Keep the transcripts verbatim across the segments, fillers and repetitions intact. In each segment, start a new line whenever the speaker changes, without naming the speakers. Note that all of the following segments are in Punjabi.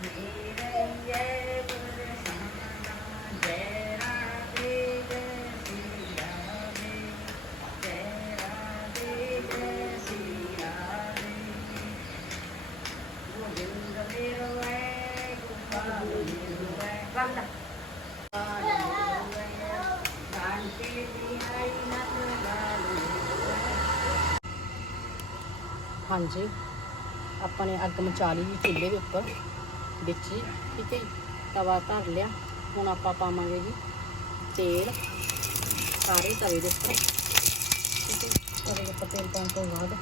हाँ जी, अपने अग मचा ली जी चूल्हे के उपर बिच ही, ठीक है जी। तवा धर लिया, हुण आपां पावांगे जी तेल सारे तवे के उपर, ठीक है। तवे के उपर तेल पाउण तो बाद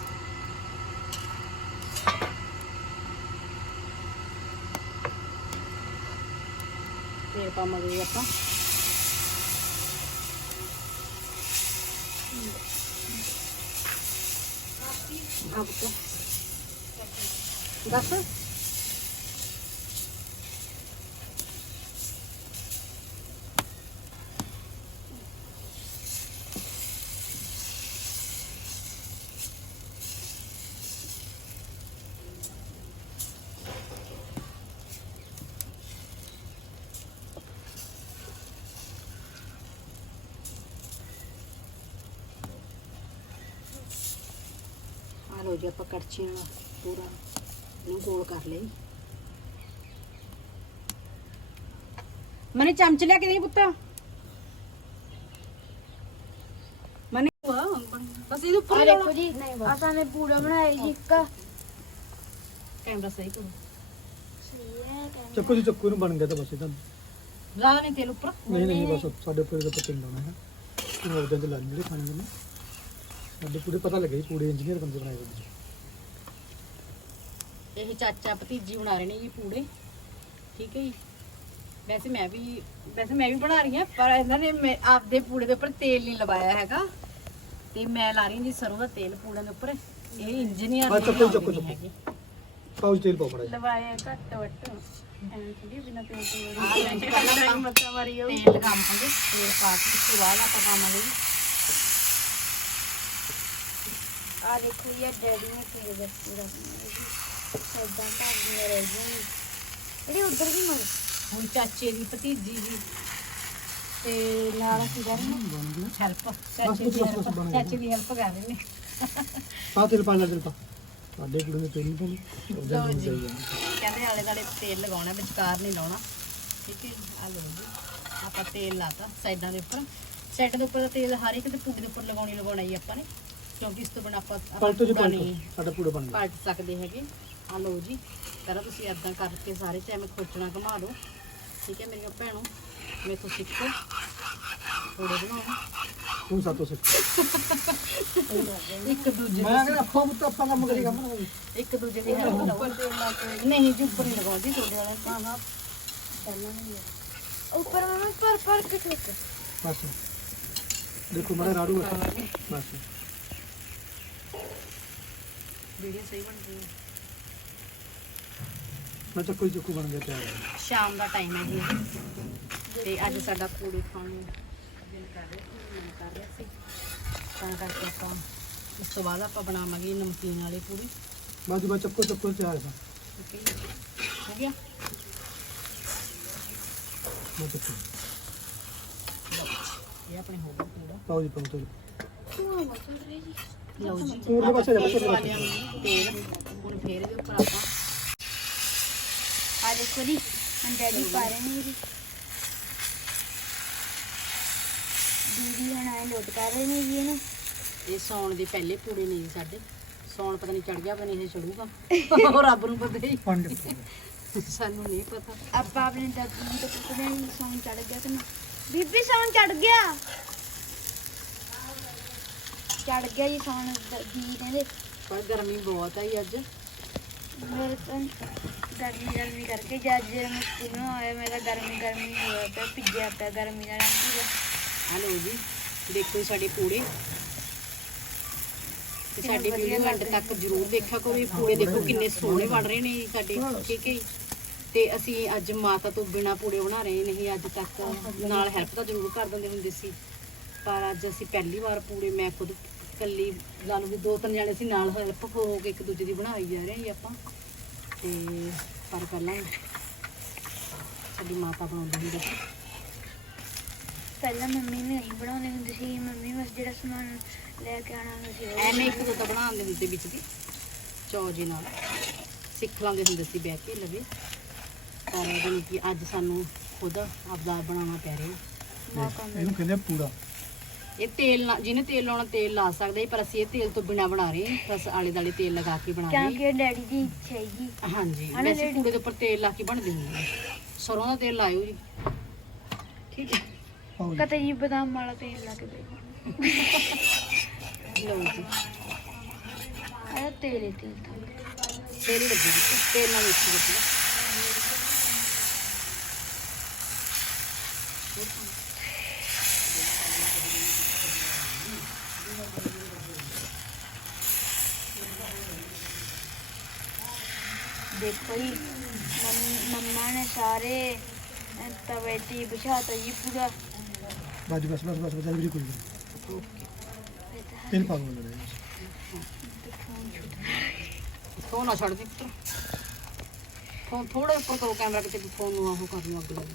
फिर पावांगे जी आपां अब तो बस लो जी आप कड़छी पूरा इन्हू गोल कर ले। मने चमच लिया के नहीं पुत्ता मने बस ये ऊपर
देखो जी आसा ने पूरा बनाया जी का
कैमरा सही करो
सही है
ਚੱਕੋ ਜੀ ਚੱਕੋ ਨੂੰ ਬਣ ਗਿਆ ਤਾਂ ਬਸ ਇਹਦਾ
ज्यादा नहीं तेल ऊपर
ਨਹੀਂ ਨਹੀਂ ਬਸ ਸਾਡੇ ਪੂਰੇ ਦਾ ਪਤਾ ਲਾਉਣਾ ਹੈ ਇਹ ਉਹਦੇ ਤੇ ਲਾਣੀ ਜਿਹੜੇ ਖਾਣੇ ਨੇ ਸਾਡੇ ਪੂਰੇ ਪਤਾ ਲੱਗੇ ਪੂਰੇ ਇੰਜੀਨੀਅਰ ਬੰਦੇ ਬਣਾਏ ਹੋਏ ਨੇ।
ਇਹ ਚਾਚਾ ਭਤੀਜੀ ਬਣਾ ਰਹੇ ਨੇ ਜੀ ਪੂੜੇ, ਠੀਕ ਹੈ ਜੀ। ਵੈਸੇ ਮੈਂ ਵੀ ਵੈਸੇ ਮੈਂ ਵੀ ਬਣਾ ਰਹੀ ਹਾਂ, ਪਰ ਇਹਨਾਂ ਨੇ ਮੈਂ ਆਪਦੇ ਪੂੜੇ ਦੇ ਉੱਪਰ ਤੇਲ ਨਹੀਂ ਲਵਾਇਆ ਹੈਗਾ, ਤੇ ਮੈਂ ਲਾ ਰਹੀ ਹਾਂ ਜੀ ਸਰੋਂ ਦਾ ਤੇਲ ਪੂੜਿਆਂ ਦੇ ਉੱਪਰ। ਇਹ ਇੰਜੀਨੀਅਰ
ਆ ਚੱਕੋ ਚੱਕੋ ਚੱਕੋ ਪਾਉ ਤੇਲ ਪਾਉ ਮੜਾ
ਲਵਾਇਆ ਘੱਟ ਵੱਟ ਐਂ ਥੋੜੀ ਬਿਨਾ ਤੇਲ ਤੋਂ
ਆ ਲੈ ਜੀ ਪਹਿਲਾਂ ਆਪਾਂ
ਮੱਤਾ ਮਾਰੀ ਜਾਊ।
ਤੇਲ ਲਗਾਵਾਂਗੇ, ਤੇਲ ਪਾ ਕੇ ਉਸ ਤੋਂ ਬਾਅਦ ਆਪਾਂ ਪਾਵਾਂਗੇ ਜੀ
ਆ ਦੇਖੋ ਇਹ ਡੈਡੀ ਨੇ ਤੇਲ ਦਾ ਪੂਰਾ ਬਣਾਇਆ ਜੀ ਸੈਦਾਂ ਭਾਗੀਆਂ ਰਹਿ ਗਈਆਂ ਜਿਹੜੀ ਉਧਰ ਵੀ ਮਰ
ਹੁਣ ਚਾਚੇ ਦੀ ਭਤੀਜੀ ਜੀ ਤੇ ਨਾਲ ਕੀ ਕਰ ਰਹੇ ਨੇ ਹੈਲਪ ਚਾਚੇ ਦੀ help- ਚਾਚੇ ਦੀ ਹੈਲਪ ਕਰ ਰਹੇ ਨੇ।
ਪਾ ਤੇਲ ਪਾ ਲੈ ਤੇਲ ਪਾ ਸਾਡੇ ਕੁੜੀ ਨੇ ਤੇਲ ਨਹੀਂ ਪਾਉਣੀ
ਲਓ ਜੀ ਕਹਿੰਦੇ ਆਲੇ ਦੁਆਲੇ ਤੇਲ ਲਗਾਉਣਾ, ਵਿਚਕਾਰ ਨਹੀਂ ਲਾਉਣਾ, ਠੀਕ ਹੈ ਜੀ। ਆ ਲਓ ਜੀ ਆਪਾਂ ਤੇਲ ਲਾਤਾ ਸਾਈਡਾਂ ਦੇ ਉੱਪਰ, ਸਾਈਡ ਦੇ ਉੱਪਰ ਦਾ ਤੇਲ ਹਰ ਇੱਕ ਦੇ ਪੂੜੇ ਦੇ ਉੱਪਰ ਲਗਾਉਣੀ ਲਗਾਉਣਾ ਜੀ ਆਪਾਂ ਨੇ, ਕਿਉਂਕਿ ਇਸ ਤੋਂ ਬਿਨਾਂ ਆਪਾਂ
ਪਲਟੋ ਜੀ
ਪੂੜਾ
ਪਲਟੋ
ਨਹੀਂ
ਸਾਡਾ ਪੂੜਾ ਬਣ ਗਿਆ
ਪਲਟ ਸਕਦੇ ਹੈਗੇ। ਆ ਲਓ ਜੀ ਪਹਿਲਾਂ ਤੁਸੀਂ ਇੱਦਾਂ ਕਰਕੇ ਸਾਰੇ ਚਾਹੇ ਖੋਚਣਾ ਘੁਮਾ ਲਓ, ਠੀਕ ਹੈ ਮੇਰੀਆਂ ਭੈਣੋਂ, ਮੇਰੇ ਤੋਂ ਸਿੱਖੋ ਪੂੜੇ ਬਣਾਉਣਾ।
ਤੂੰ ਸਾਤੋਂ ਸਿੱਖ
ਇੱਕ ਦੂਜੇ
ਮੈਂ ਕਹਿੰਦਾ ਅੱਖੋਂ ਮੁੱਤ ਆਪਾਂ ਕੰਮ ਕਰੀ ਕੰਮ ਕਰੀ
ਇੱਕ ਦੂਜੇ ਦੀ ਹੈਲਪ ਲਓ। ਨਹੀਂ ਜੀ ਉੱਪਰ ਨਹੀਂ ਲਗਾਉਂਦੀ ਤੁਹਾਡੇ ਵਾਲਾ ਤਾਂ ਹਾਂ ਪਹਿਲਾਂ ਨਹੀਂ
ਉੱਪਰ ਮੈਂ ਪਰ ਪਰ ਕੇ ਕਲਿੱਕ
ਬਸ ਦੇਖੋ ਮਾਰਾ ਰਾੜੂ ਅੱਖਾਂ ਬਸ
ਵੀਡੀਓ ਸਹੀ ਬਣ ਗਈ ਹੈ।
ਮੈਂ ਚੱਕੋ ਚੱਕੋ ਬਣ ਗਿਆ ਤਿਆਰ
ਸ਼ਾਮ ਦਾ ਟਾਈਮ ਹੈ ਜੀ ਤੇ ਅੱਜ ਸਾਡਾ ਪੂੜੇ ਖਾਣ ਨੂੰ ਦਿਲ ਕਰ ਰਿਹਾ ਸੀ, ਮਨ ਕਰ ਰਿਹਾ ਸੀ, ਤਾਂ ਕਰਕੇ ਆਪਾਂ ਉਸ ਤੋਂ ਬਾਅਦ ਆਪਾਂ ਬਣਾਵਾਂਗੇ ਨਮਕੀਨ ਵਾਲੇ ਪੂੜੇ।
ਬਾਜੂ ਬਾ ਚੱਕੋ ਚੱਕੋ ਤਿਆਰ ਹੈ
ਠੀਕ ਹੈ ਜੀ। ਹੋ ਗਿਆ
ਮੈਂ ਚੱਕੋ
ਇਹ ਆਪਣੇ ਹੋ ਗਿਆ ਪੂੜਾ।
ਪਾਓ ਜੀ ਪਾਓ ਤੇਲ
ਤੂੰ ਮਤ ਰਹੀ ਜੀ
ਲਓ ਜੀ
ਪੂਰੇ ਪਾਸੇ ਜਾ
ਤੇਲ
ਪੂਰੇ
ਪਾ
ਪਾਸੇ
ਲਿਆ ਮੈਂ ਤੇਲ, ਹੁਣ ਫੇਰ ਇਹਦੇ ਉੱਪਰ ਆਪਾਂ
ਆ ਦੇਖੋ ਜੀ ਹੁਣ ਡੈਡੀ ਪਾ ਰਹੇ ਨੇ ਜੀ ਦੀਦੀ ਹੁਣ ਆਏ ਲੋਟ ਕਰ ਰਹੇ ਨੇ ਜੀ ਇਹਨੂੰ।
ਇਹ ਸੌਣ ਦੇ ਪਹਿਲੇ ਪੂੜੇ ਨੇ ਜੀ ਸਾਡੇ, ਸੌਣ ਪਤਾ ਨਹੀਂ ਚੜ ਗਿਆ, ਪਤਾ ਨਹੀਂ ਇਹ ਚੜੂਗਾ ਉਹ ਰੱਬ ਨੂੰ ਪਤਾ ਹੀ,
ਪੰਡ
ਸਾਨੂੰ ਨਹੀਂ ਪਤਾ।
ਆਪਾਂ ਆਪਣੇ ਦਾਦੀ ਨੂੰ ਤਾਂ ਪੁੱਛਦੇ ਹਾਂ ਜੀ ਸੌਣ ਚੜ ਗਿਆ ਕਿ ਨਾ। ਬੀਬੀ ਸੌਣ ਚੜ ਗਿਆ ਚੜ ਗਿਆ ਜੀ ਸੌਣ ਦੀਦੀ ਕਹਿੰਦੇ।
ਪਰ ਗਰਮੀ ਬਹੁਤ ਆਈ ਅੱਜ,
ਮੇਰੇ ਤਾਂ ਗਰਮੀ ਗਰਮੀ ਕਰਕੇ ਜਦ ਜੇ ਮੁਸ਼ਕਿਲ ਨਾ ਹੋਇਆ ਮੇਰਾ ਗਰਮੀ ਗਰਮੀ ਹੋਇਆ ਪਿਆ ਭਿੱਜਿਆ ਪਿਆ ਗਰਮੀ ਨਾਲ ਰੰਗ
ਆ ਲਓ ਜੀ ਦੇਖੋ ਸਾਡੇ ਪੂੜੇ, ਤੇ ਸਾਡੀ ਵੀਡੀਓ ਐਂਡ ਤੱਕ ਜ਼ਰੂਰ ਦੇਖਿਆ ਕਰੋ। ਇਹ ਪੂੜੇ ਦੇਖੋ ਕਿੰਨੇ ਸੋਹਣੇ ਬਣ ਰਹੇ ਨੇ ਜੀ ਸਾਡੇ, ਠੀਕ ਹੈ ਜੀ। ਤੇ ਅਸੀਂ ਅੱਜ ਮਾਤਾ ਤੋਂ ਬਿਨਾ ਪੂੜੇ ਬਣਾ ਰਹੇ ਨਹੀਂ, ਅੱਜ ਤੱਕ ਨਾਲ ਹੈਲਪ ਤਾਂ ਜ਼ਰੂਰ ਕਰ ਦਿੰਦੇ ਹੁੰਦੇ ਸੀ, ਪਰ ਅੱਜ ਅਸੀਂ ਪਹਿਲੀ ਵਾਰ ਪੂੜੇ ਮੈਂ ਖੁਦ ਇਕੱਲੀ ਲਾ ਲਓ ਵੀ ਦੋ ਤਿੰਨ ਜਣੇ ਸੀ ਨਾਲ ਹੈਲਪ ਹੋ ਕੇ ਇੱਕ ਦੂਜੇ ਦੀ ਬਣਾਈ ਜਾ ਰਹੇ ਜੀ ਆਪਾਂ। ਤੇ ਪਰ ਪਹਿਲਾਂ ਸਾਡੀ ਮਾਤਾ ਬਣਾਉਂਦੀ ਹੁੰਦੀ ਸੀ।
ਪਹਿਲਾਂ ਮੰਮੀ ਵੀ ਅਸੀਂ ਬਣਾਉਂਦੇ ਹੁੰਦੇ ਸੀ। ਮੰਮੀ ਬਸ ਜਿਹੜਾ ਸਮਾਨ ਲੈ ਕੇ ਆਉਣਾ ਹੁੰਦਾ ਸੀ ਉਹ
ਐਵੇਂ ਇੱਕ ਦੋ ਤਾਂ ਬਣਾਉਂਦੇ ਹੁੰਦੇ ਵਿੱਚ ਦੀ ਚੌ ਜੀ ਨਾਲ ਸਿੱਖ ਲਾਂਦੇ ਹੁੰਦੇ ਸੀ ਬਹਿ ਕੇ ਲਵੇ। ਪਰ ਜਾਣੀ ਕਿ ਅੱਜ ਸਾਨੂੰ ਖੁਦ ਆਪਦਾ ਬਣਾਉਣਾ ਪੈ ਰਿਹਾ।
ਮੌਕਾ ਮਿਲਿਆ।
ਇਹਨੂੰ ਕਹਿੰਦੇ ਆ ਪੂੜਾ।
ਇਹ ਤੇਲ ਨਾਲ ਜਿਹਨੇ ਤੇਲ ਲਾਉਣਾ ਤੇਲ ਲਾ ਸਕਦਾ ਸੀ, ਪਰ ਅਸੀਂ ਇਹ ਤੇਲ ਤੋਂ ਬਿਨਾ ਬਣਾ ਰਹੇ ਹਾਂ। ਬਸ ਆਲੇ ਦਾਲੇ ਤੇਲ ਲਗਾ ਕੇ ਬਣਾ ਰਹੇ
ਕਿਉਂਕਿ ਡੈਡੀ ਦੀ ਇੱਛਾ ਹੈਗੀ।
ਹਾਂ। ਹਾਂਜੀ
ਹਨਾ
ਵੈਸੇ
ਜਿਹੜੀ-
ਪੂੜੇ ਦੇ ਉੱਪਰ ਤੇਲ ਲਾ ਕੇ ਬਣਦੇ ਹੁੰਦੇ ਨੇ। ਸਰੋਂ ਦਾ ਤੇਲ ਲਾਇਓ ਜੀ, ਠੀਕ ਹੈ।
ਪਾਓ ਜੀ।
ਕਦੇ ਜੀ ਬਦਾਮ ਵਾਲਾ ਤੇਲ ਲਾ ਕੇ ਦੇ
ਲਓ ਜੀ
ਆ ਤੇਲ ਹੀ ਤੇਲ ਤਾਂ
ਤੇਲ ਹੀ ਲੱਗੀ ਜੀ, ਤੇਲ ਨਾਲ ਵਿੱਚ ਲੱਗੀ।
ਦੇਖੋ ਜੀ ਮੰਮ- ਮੰਮਾ ਨੇ ਸਾਰੇ ਅਹ, ਤਵੇ ਤੇ ਬਿਛਾਤਾ ਜੀ ਪੂਰਾ।
ਬਸ ਬਸ ਬਸ ਬਸ ਬਸ ਵੀ ਕੋਈ ਨਹੀਂ। ਤੇਲ ਪਾ ਦੋ ਲੈ
ਫੋਨ ਨਾ ਛੱਡ ਦੇ ਪੁੱਤਰ, ਫੋਨ ਥੋੜਾ ਉੱਪਰ ਕਰੋ ਕੈਮਰਾ, ਕਿਤੇ ਫੋਨ ਨੂੰ ਆਹੋ ਕਰ ਨੂੰ ਅੱਗ ਲੱਗ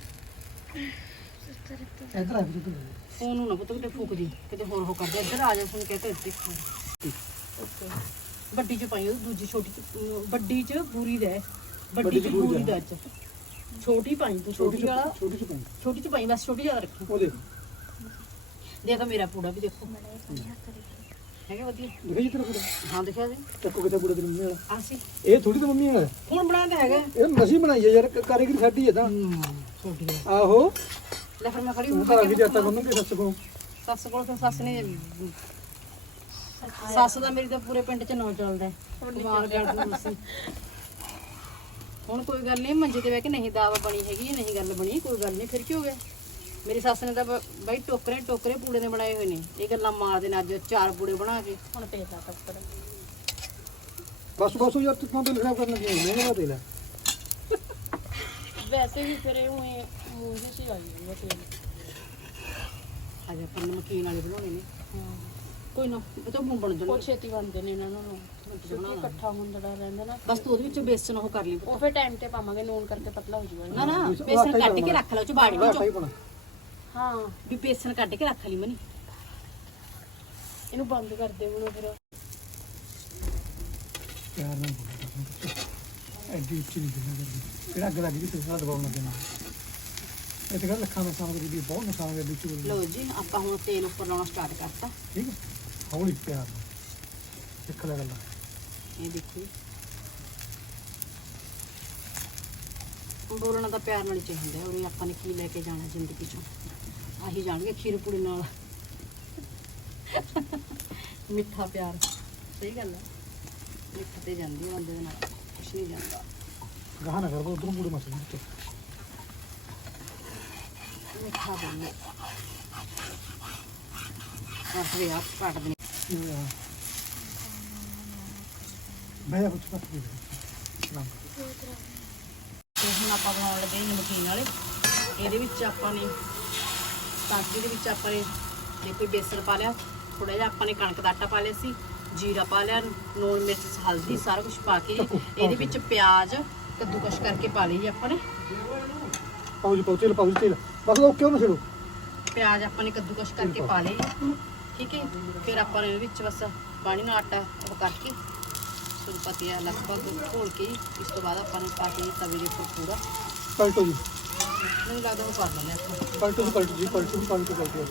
ਇਧਰ ਆ ਜੀ।
ਫੋਨ ਨੂੰ ਨਾ ਪੁੱਤ ਕਿਤੇ ਫੂਕ ਦੀ, ਕਿਤੇ ਹੋਰ ਹੋ ਕਰਦੇ। ਇੱਧਰ ਆ ਜਾ, ਸੁਣ ਕੇ ਤੇ ਇੱਥੇ ਖਾ। ਓਕੇ ਵੱਡੀ ਚ ਪਾਈ ਉਹ ਦੂਜੀ ਛੋਟੀ ਚ ਅਮ, ਵੱਡੀ ਚ ਪੂਰੀ ਦਾ ਹੈ, ਵੱਡੀ ਚ ਪੂਰੀ ਦਾ ਚ ਛੋਟੀ ਪਾਈ ਤੂੰ, ਛੋਟੀ ਵਾਲਾ
ਛੋਟੀ ਜਿਹੀ ਪਾਈ
ਛੋਟੀ ਚ ਪਾਈ, ਬਸ ਛੋਟੀ ਜ਼ਿਆਦਾ ਰੱਖੀ।
ਉਹ ਦੇਖ
ਦੇਖੋ ਮੇਰਾ ਪੂੜਾ ਵੀ ਦੇਖੋ ਹੈਗਾ ਵਧੀਆ।
ਦੇਖੀ ਤੇਰਾ ਪੂੜਾ
ਹਾਂ ਦਿਖਿਆ ਜੀ
ਚੱਕੋ ਕਿਤੇ ਪੂੜਾ ਤੇ ਮੰਮੀ ਵਾਲਾ।
ਆ ਸੀ
ਇਹ ਥੋੜੀ ਤਾਂ ਮੰਮੀ ਵਾਲਾ।
ਹੁਣ ਬਣਾਉਂਦਾ ਹੈਗਾ।
ਇਹ ਮਸੀਂ ਬਣਾਈ ਹੈ ਯਾਰ, ਕ- ਕਾਰੀਗਰੀ ਸਾਡੀ ਹੈ ਤਾਂ।
ਹੂੰ ਛੋਟੀ ਹੈ।
ਆਹੋ
ਲੈ ਫਿਰ ਮੈਂ ਖੜੀ
ਉਹ
ਹੋ
ਤਾਂ ਆ ਗਈ ਜਾਤਾ ਬੰਨੂ ਸੱਸ ਕੋ।
ਸੱਸ ਕੋਲ ਤਾਂ ਸੱਸ ਨੇ ਸੱਸ ਦਾ ਮੇਰੀ ਤਾਂ ਪੂਰੇ ਪਿੰਡ ਚ ਨਾਂ ਚੱਲਦਾ ਹੈ। ਕਮਾਲ ਕਰ ਤੁਸੀਂ। ਹੁਣ ਕੋਈ ਗੱਲ ਨਹੀਂ, ਮੰਜੇ ਤੇ ਬਹਿ ਕੇ ਨਹੀਂ ਦਾਵਾ ਬਣੀ ਹੈਗੀ, ਨਹੀਂ ਗੱਲ ਬਣੀ, ਕੋਈ ਗੱਲ ਨਹੀਂ, ਫਿਰ ਕੀ ਹੋ ਗਿਆ। ਮੇਰੀ ਸੱਸ ਨੇ ਤਾਂ ਬ- ਬਾਈ ਟੋਕਰੇ ਟੋਕਰੇ ਪੂੜੇ ਨੇ ਬਣਾਏ ਹੋਏ ਨੇ। ਇਹ ਗੱਲਾਂ ਮਾਰਦੇ ਨੇ, ਅੱਜ ਚਾਰ ਪੂੜੇ ਬਣਾ ਕੇ ਹੁਣ ਪੇਤਾ ਟੱਕਰ।
ਬਸ ਬਸ ਯਾਰ ਤੂੰ ਤਾਂ ਖਰਾਬ ਕਰਨ ਲੱਗੀ ਹੈ। ਮਹਿੰਗਾ ਤੇਲ ਹੈ।
ਵੈਸੇ ਵੀ ਫਿਰ ਇਹ ਹੋਏ ਮੂੰਹ ਜਿਹੀ ਸੀ ਆਈ ਜਾਂਦਾ ਤੇਲ। ਅੱਜ ਆਪਾਂ ਨਮਕੀਨ ਵਾਲੇ ਬਣਾਉਣੇ ਨੇ। ਹਾਂ ਕੋਈ ਨਾ, ਉਹ ਤਾਂ ਬਣ ਜਾਣਗੇ। ਬਹੁਤ ਛੇਤੀ ਬਣਦੇ ਨੇ ਇਹਨਾਂ ਨੂੰ, ਇਕੱਠਾ ਹੁੰਦਾ ਰਹਿੰਦਾ ਨਾ। ਬਸ ਤੂੰ ਉਹਦੇ ਵਿੱਚ ਬੇਸਨ ਉਹ ਕਰ ਲਈ, ਉਹ ਫਿਰ ਟਾਈਮ ਤੇ ਪਾਵਾਂਗੇ, ਨੂਨ ਕਰਕੇ ਪਤਲਾ ਹੋ ਜਾਊਗਾ। ਨਾ ਨਾ ਬੇਸਨ ਕੱਢ ਕੇ ਰੱਖ ਲਓ ਚਬਾੜੀ
ਆਹ ਸਹੀ
ਵਿੱਚੋਂ।
ਬਣਾ।
ਹਾਂ ਵੀ ਬੇਸਨ ਕੱਢ ਕੇ ਰੱਖ ਲਈ ਮਨੀ। ਇਹਨੂੰ ਬੰਦ ਕਰ ਦੇ ਹੁਣ ਫਿਰ।
ਪਿਆਰ ਨਾਲ ਬੋਲ ਐਡੀ ਉੱਚੀ ਨਹੀਂ ਦੇਣਾ ਕਰਦੀ। ਕਿਹੜਾ ਅੱਗ ਲੱਗ ਗਈ ਤੇ ਸਾਰਾ ਦਬਾਉਣ ਲੱਗੇ ਨਾ। ਇਹ ਤੇ ਗੱਲ ਲੱਖਾਂ ਨੁਕਸਾਨ ਕਰੀ ਦੀ, ਬਹੁਤ ਨੁਕਸਾਨ ਹੈ ਵਿੱਚ ਬੋਲ।
ਲਓ ਜੀ ਆਪਾਂ ਹੁਣ ਤੇਲ ਉੱਪਰ ਲਾਉਣਾ ਸਟਾਰਟ ਕਰਤਾ।
ਠੀਕ ਹੈ ਹੌਲੀ ਪਿਆਰ ਨਾਲ ਸਿੱਖ ਲੈ ਗੱਲਾਂ।
ਇਹ ਦੇਖੋ ਜੀ, ਬੋਲਣਾ ਤਾਂ ਪਿਆਰ ਨਾਲ ਹੀ ਚਾਹੀਦਾ ਹੈ। ਉਹ ਆਪਾਂ ਨੇ ਕੀ ਲੈ ਕੇ ਜਾਣਾ ਜ਼ਿੰਦਗੀ ਚੋਂ, ਆਹੀ ਜਾਣਗੇ ਖੀਰ ਪੂੜੀ ਨਾਲ। ਮਿੱਠਾ ਪਿਆਰ, ਸਹੀ ਗੱਲ ਹੈ। ਮਿੱਠਾ ਤੇ ਜਾਂਦੀ ਹੈ ਬੰਦੇ ਦੇ ਨਾਲ, ਕੁਛ ਨਹੀਂ ਜਾਂਦਾ।
ਗਾਹ ਨਾ ਕਰ ਬੋ ਉਧਰੋਂ ਪੂੜੇ ਮਸਲੇ ਤੇ
ਮਿੱਠਾ ਬੋਲੋ ਬਸ ਵੀ ਆਪ ਕੱਟ ਦੇ।
ਮੈਂ ਕੁਝ ਪਤਾ ਨਹੀਂ।
ਤੇ ਹੁਣ ਆਪਾਂ ਬਣਾਉਣ ਲੱਗੇ ਹਾਂ ਨਮਕੀਨ ਵਾਲੇ। ਇਹਦੇ ਵਿੱਚ ਆਪਾਂ ਨੇ ਟਾਂਕੇ ਦੇ ਵਿੱਚ ਆਪਾਂ ਨੇ ਦੇਖੋ ਬੇਸਣ ਪਾ ਲਿਆ, ਥੋੜਾ ਜਿਹਾ ਆਪਾਂ ਨੇ ਕਣਕ ਦਾ ਆਟਾ ਪਾ ਲਿਆ ਸੀ, ਜੀਰਾ ਪਾ ਲਿਆ, ਲੂਣ ਮਿਰਚ ਹਲਦੀ ਸਾਰਾ ਕੁਝ ਪਾ ਕੇ ਇਹਦੇ ਵਿੱਚ ਪਿਆਜ਼ ਕੱਦੂਕਸ਼ ਕਰਕੇ ਪਾ ਲਈ ਜੀ ਆਪਾਂ ਨੇ।
ਪਾਉ ਜੀ ਪਾਉ ਤੇਲ ਪਾਉ ਤੇਲ ਬਸ ਉਹ ਕਿਉਂ ਨਾ ਛੇੜੋ।
ਪਿਆਜ਼ ਆਪਾਂ ਨੇ ਕੱਦੂਕਸ਼ ਕਰਕੇ ਪਾ ਲਏ, ਠੀਕ ਹੈ। ਫਿਰ ਆਪਾਂ ਨੇ ਇਹਦੇ ਵਿੱਚ ਬਸ ਪਾਣੀ ਨਾਲ ਆਟਾ ਉਹ ਕਰਕੇ ਤੁਹਾਨੂੰ ਪਤਾ ਹੈ ਲਗਭਗ ਘੋਲ ਕੇ ਇਸ ਤੋਂ ਬਾਅਦ ਆਪਾਂ ਨੇ ਪਾ ਕੇ ਤਵੇ ਦੇ ਉੱਪਰ ਪੂਰਾ
ਪਲਟੋ ਜੀ
ਮੈਨੂੰ ਲੱਗਦਾ ਉਹ ਕਰ ਲੈਂਦੇ ਆਪਾਂ।
ਪਲਟੋ ਜੀ ਪਲਟੋ ਜੀ ਪਲਟੋ ਜੀ ਪਲਟੋ ਪਲਟੋ।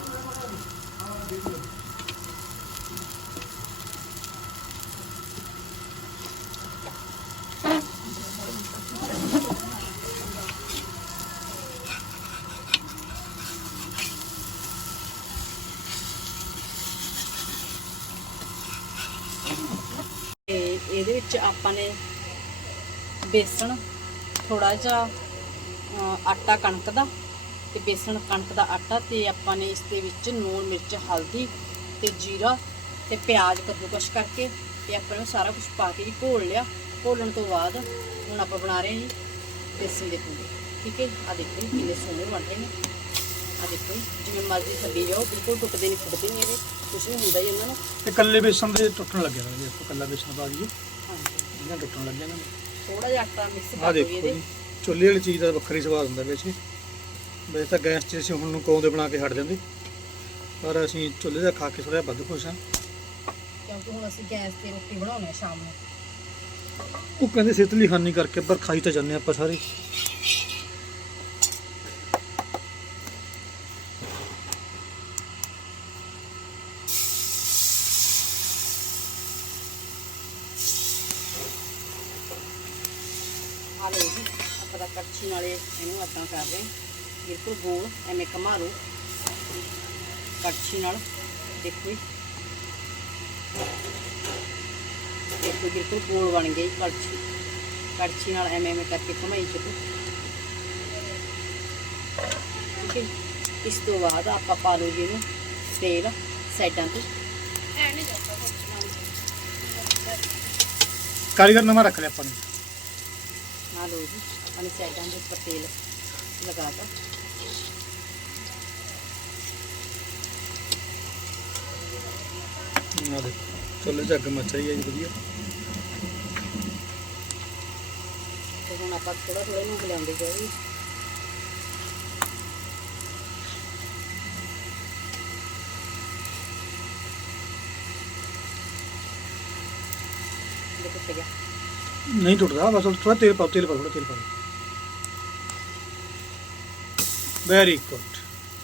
ਤੇ ਇਹਦੇ ਵਿੱਚ ਆਪਾਂ ਨੇ ਬੇਸਣ, ਥੋੜਾ ਜਿਹਾ ਅਹ, ਆਟਾ ਕਣਕ ਦਾ ਤੇ ਬੇਸਣ ਕਣਕ ਦਾ ਆਟਾ, ਤੇ ਆਪਾਂ ਨੇ ਇਸ ਦੇ ਵਿੱਚ ਲੂਣ ਮਿਰਚ ਹਲਦੀ ਤੇ ਜੀਰਾ ਤੇ ਪਿਆਜ਼ ਕੱਦੂਕਸ਼ ਕਰਕੇ ਤੇ ਆਪਾਂ ਨੂੰ ਸਾਰਾ ਕੁਝ ਪਾ ਕੇ ਜੀ ਘੋਲ ਲਿਆ। ਘੋਲਣ ਤੋਂ ਬਾਅਦ ਹੁਣ ਆਪਾਂ ਬਣਾ ਰਹੇ ਹਾਂ ਜੀ ਬੇਸਣ ਦੇ ਪੂੜੇ, ਠੀਕ ਹੈ। ਆ ਦੇਖੋ ਜੀ ਕਿੰਨੇ ਸੋਹਣੇ ਬਣ ਰਹੇ ਨੇ। ਆ ਦੇਖੋ ਜੀ ਜਿਵੇਂ ਮਰਜ਼ੀ ਛੱਡੀ ਜਾਓ, ਬਿਲਕੁਲ ਟੁੱਟਦੇ ਨਹੀਂ ਫੁੱਟਦੇ ਨਹੀਂ, ਇਹਦੇ ਕੁਛ ਨਹੀਂ ਹੁੰਦਾ ਜੀ ਇਹਨਾਂ ਨੂੰ।
ਇਹ ਕੱਲੇ ਬੇਸਣ ਦੇ ਟੁੱਟਣ ਲੱਗੇ ਨੇ ਜੀ। ਕੱਲਾ ਬੇਸਣ ਪਾ ਦਈਏ
ਹਾਂਜੀ
ਇਹਨਾਂ ਟੁੱਟਣ ਲੱਗੇ ਨੇ।
ਥੋੜਾ ਜਿਹਾ ਆਟਾ ਮਿਕਸ
ਆਹ
ਕਰ ਦਿਓ
ਦੇਖੋ
ਇਹਦੇ
ਜੀ, ਚੁੱਲ੍ਹੇ ਵਾਲੀ ਚੀਜ਼ ਦਾ ਵੱਖਰੀ ਸਵਾਦ ਹੁੰਦਾ ਵੈਸੇ। ਵੈਸੇ ਤਾਂ ਗੈਸ 'ਚ ਅਸੀਂ ਹੁਣ ਨੂੰ ਕੌਂਦੇ ਬਣਾ ਕੇ ਹਟ ਜਾਂਦੇ, ਪਰ ਅਸੀਂ ਚੁੱਲ੍ਹੇ ਦਾ ਖਾ ਕੇ ਥੋੜ੍ਹਾ ਜਿਹਾ ਵੱਧ ਖੁਸ਼ ਹਾਂ।
ਕਿਉਂਕਿ ਹੁਣ ਅਸੀਂ ਗੈਸ ਤੇ ਰੋਟੀ ਬਣਾਉਣੇ ਆ ਸ਼ਾਮ ਨੂੰ।
ਉਹ ਕਹਿੰਦੇ ਸਿਹਤ ਲਈ ਹਾਨੀ ਕਰਕੇ, ਪਰ ਖਾਈ ਤਾਂ ਜਾਂਦੇ ਆਪਾਂ ਸਾਰੇ।
ਆ ਲਓ ਜੀ, ਆਪਾਂ ਤਾਂ ਕੜਛੀ ਨਾਲੇ ਇਹਨੂੰ ਏਦਾਂ ਕਰ ਰਹੇ ਬਿਲਕੁਲ ਗੋਲ ਐਵੇਂ ਘੁਮਾ ਲਓ ਕੜਛੀ ਨਾਲ। ਦੇਖੋ ਜੀ, ਦੇਖੋ ਬਿਲਕੁਲ ਗੋਲ ਬਣ ਗਈ ਕੜਛੀ। ਕੜਛੀ ਨਾਲ ਐਵੇਂ ਐਵੇਂ ਕਰਕੇ ਘੁਮਾਈ ਚੱਲੋ, ਠੀਕ ਹੈ। ਇਸ ਤੋਂ ਬਾਅਦ ਆਪਾਂ ਪਾ ਲਓ ਜੀ ਇਹਨੂੰ ਤੇਲ ਸਾਈਡਾਂ ਤੇ।
ਕਾਰੀਗਰ ਨਵਾਂ ਰੱਖ ਲਿਆ ਆਪਾਂ ਨੇ।
ਆ ਲਓ ਜੀ, ਆਪਾਂ ਨੇ ਸਾਈਡਾਂ ਦੇ ਉੱਪਰ ਤੇਲ ਲਗਾ ਤਾ।
ਆ ਦੇਖੋ ਚੁੱਲ੍ਹੇ 'ਚ ਅੱਗ ਮੱਚ ਰਹੀ ਹੈ ਜੀ ਵਧੀਆ।
ਤੇ ਹੁਣ ਆਪਾਂ ਥੋੜਾ ਥੋੜਾ ਇਹਨੂੰ ਹਿਲਾਉਂਦੇ ਜਾਈਏ। ਦੇਖੋ ਟੁੱਟ ਗਿਆ।
ਨਹੀਂ ਟੁੱਟਦਾ, ਬਸ ਥੋੜਾ ਤੇਲ ਪਾਓ, ਤੇਲ ਪਾਓ, ਥੋੜਾ ਤੇਲ ਪਾਓ। Very good.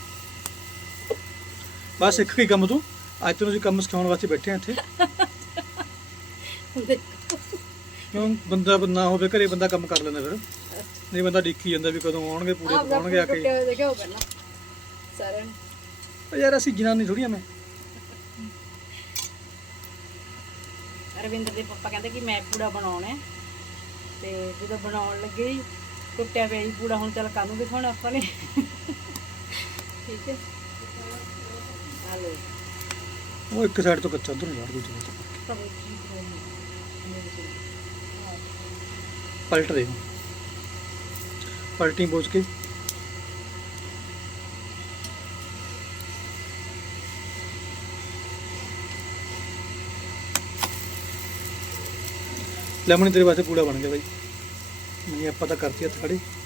ਬਸ ਇੱਕ ਹੀ ਕੰਮ ਤੂੰ, ਅੱਜ ਤੈਨੂੰ ਅਸੀਂ ਕੰਮ ਸਿਖਾਉਣ ਵਾਸਤੇ ਬੈਠੇ ਹਾਂ ਇੱਥੇ। ਕਿਉਂ ਬੰਦਾ ਨਾ ਹੋਵੇ ਘਰੇ, ਬੰਦਾ ਕੰਮ ਕਰ ਲੈਂਦਾ ਫਿਰ। ਨਹੀਂ ਬੰਦਾ ਡਿੱਕੀ ਜਾਂਦਾ ਵੀ ਕਦੋਂ ਆਉਣਗੇ ਪੂਰੇ, ਆਉਣਗੇ ਆ ਕੇ।
ਦੇਖਿਓ ਪਹਿਲਾਂ ਸਾਰਿਆਂ ਨੂੰ।
ਉਹ ਯਾਰ ਅਸੀਂ ਜਨਾਨੀ ਥੋੜ੍ਹੀ ਆ ਮੈਂ।
ਰਵਿੰਦਰ ਦੇ ਪਾਪਾ ਕਹਿੰਦੇ ਕਿ ਮੈਂ ਪੂੜਾ ਬਣਾਉਣਾ ਹੈ, ਤੇ ਜਦੋਂ ਬਣਾਉਣ ਲੱਗੇ ਹੀ ਟੁੱਟਿਆ ਪਿਆ ਹੀ ਪੂੜਾ। ਹੁਣ ਚੱਲ ਕਾਹਨੂੰ ਦਿਖਾਉਣਾ ਆਪਾਂ ਨੇ, ਠੀਕ ਹੈ। ਆ ਲਓ
ਉਹ ਇੱਕ ਸਾਈਡ ਤੋਂ ਕੱਚਾ, ਉਧਰ ਨਹੀਂ ਦੂਜੀ ਸਾਈਡ ਪਲਟ ਦੇ, ਪਲਟੀ ਬੋਝ ਕੇ। ਲੈਮਨ ਤੇਰੇ ਵਾਸਤੇ ਪੂੜਾ ਬਣ ਗਿਆ ਬਾਈ, ਨਹੀਂ ਆਪਾਂ ਤਾਂ ਕਰਤੀ ਹੱਥ ਖੜੇ।